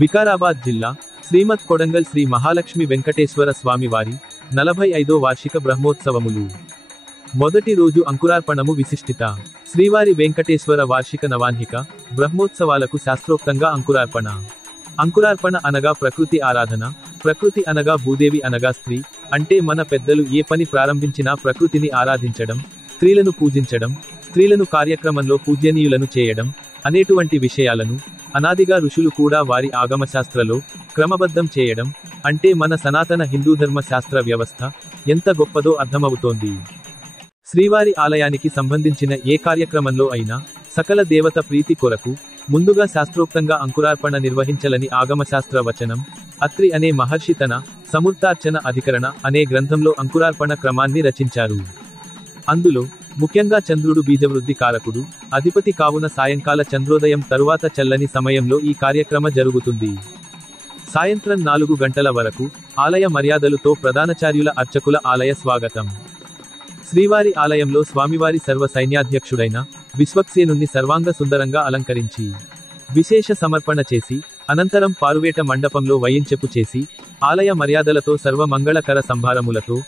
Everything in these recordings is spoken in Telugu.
వికారాబాద్ జిల్లా శ్రీమద్ కొడంగల్ శ్రీ మహాలక్ష్మి వెంకటేశ్వర స్వామి వారి 45వ వార్షిక బ్రహ్మోత్సవములు. మొదటి రోజు అంకురార్పణము విశిష్టిత. శ్రీవారి వెంకటేశ్వర వార్షిక నవాన్హిక బ్రహ్మోత్సవాలకు శాస్త్రోక్తంగా అంకురార్పణ. అంకురార్పణ అనగా ప్రకృతి ఆరాధన. ప్రకృతి అనగా భూదేవి అనగా స్త్రీ. అంటే మన పెద్దలు ఏ పని ప్రారంభించినా ప్రకృతిని ఆరాధించడం, స్త్రీలను పూజించడం, స్త్రీలను కార్యక్రమంలో పూజ్యనీయులను చేయడం అనేటువంటి విషయాలను అనాదిగా ఋషులు కూడా వారి ఆగమశాస్త్రలో క్రమబద్ధం చేయడం అంటే మన సనాతన హిందూ ధర్మ శాస్త్ర వ్యవస్థ ఎంత గొప్పదో అర్థమవుతోంది. శ్రీవారి ఆలయానికి సంబంధించిన ఏ కార్యక్రమంలో అయినా సకల దేవత ప్రీతి కొరకు ముందుగా శాస్త్రోక్తంగా అంకురార్పణ నిర్వహించలని ఆగమశాస్త్ర వచనం. అత్రి అనే మహర్షి తన సమూర్తార్చన అధికరణ అనే గ్రంథంలో అంకురార్పణ క్రమాన్ని రచించారు. అందులో ముఖ్యంగా చంద్రుడు బీజవృద్ధి కారకుడు, అధిపతి కావున సాయంకాల చంద్రోదయం తరువాత చల్లని సమయంలో ఈ కార్యక్రమ జరుగుతుంది. సాయంత్రం 4 గంటల వరకు ఆలయ మర్యాదలుతో ప్రధానాచార్యుల అర్చకుల ఆలయ స్వాగతం. శ్రీవారి ఆలయంలో స్వామివారి సర్వ సైన్యాధ్యక్షుడైన విశ్వక్సేనుణ్ణి సర్వాంగ సుందరంగా అలంకరించి విశేష సమర్పణ చేసి అనంతరం పారువేట మండపంలో వయించెపు చేసి ఆలయ మర్యాదలతో సర్వ మంగళకర సంభారములతో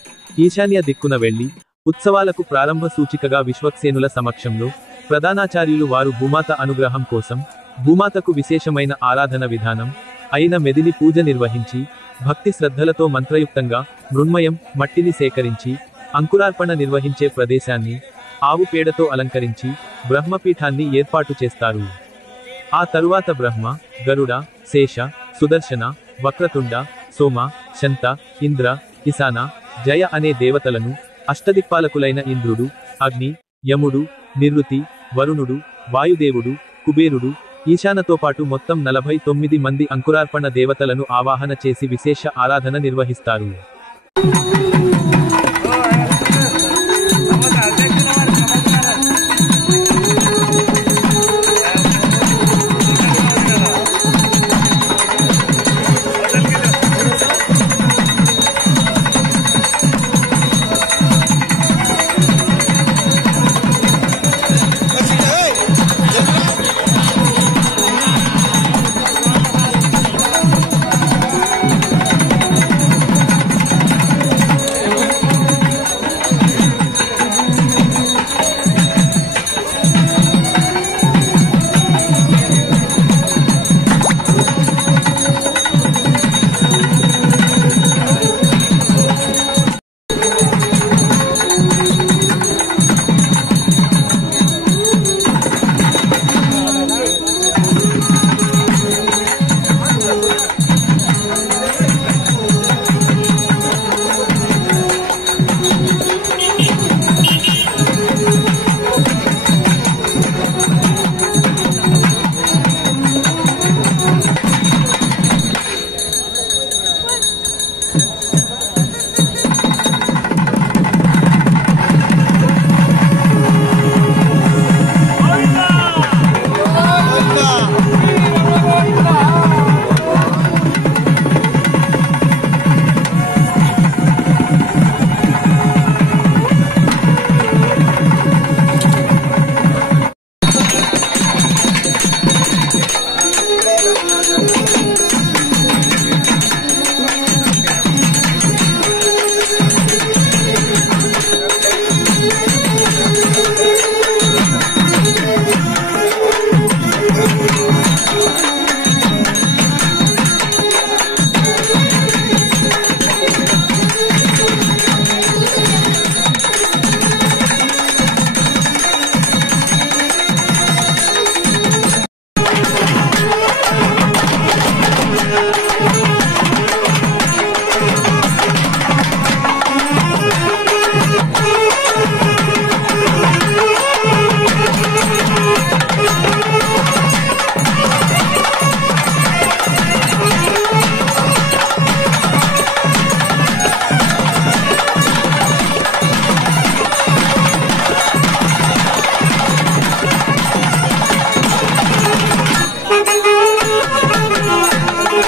ఈశాన్య దిక్కున వెళ్లి ఉత్సవాలకు ప్రారంభ సూచికగా విశ్వక్సేనుల సమక్షంలో ప్రధానాచార్యులు వారు భూమాత అనుగ్రహం కోసం భూమాతకు విశేషమైన ఆరాధన విధానం అయిన మెదిని పూజ నిర్వహించి భక్తి శ్రద్ధలతో మంత్రయుక్తంగా మృణ్మయం మట్టిని సేకరించి అంకురార్పణ నిర్వహించే ప్రదేశాన్ని ఆవు పేడతో అలంకరించి బ్రహ్మపీఠాన్ని ఏర్పాటు చేస్తారు. ఆ తరువాత బ్రహ్మ, గరుడ, శేష, సుదర్శన, వక్రతుండ, సోమ, శంత, ఇంద్ర, ఈశాన, జయ అనే దేవతలను అష్టదిక్పాలకులైన ఇంద్రుడు, అగ్ని, యముడు, నిరుతి, వరుణుడు, వాయుదేవుడు, కుబేరుడు, ఈశానతో పాటు మొత్తం 49 మంది అంకురార్పణ దేవతలను ఆవాహన చేసి విశేష ఆరాధన నిర్వహిస్తారు.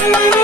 Thank you.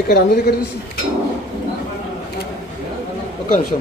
ఇక్కడ అందరి ఇక్కడ ఒక్క నిమిషం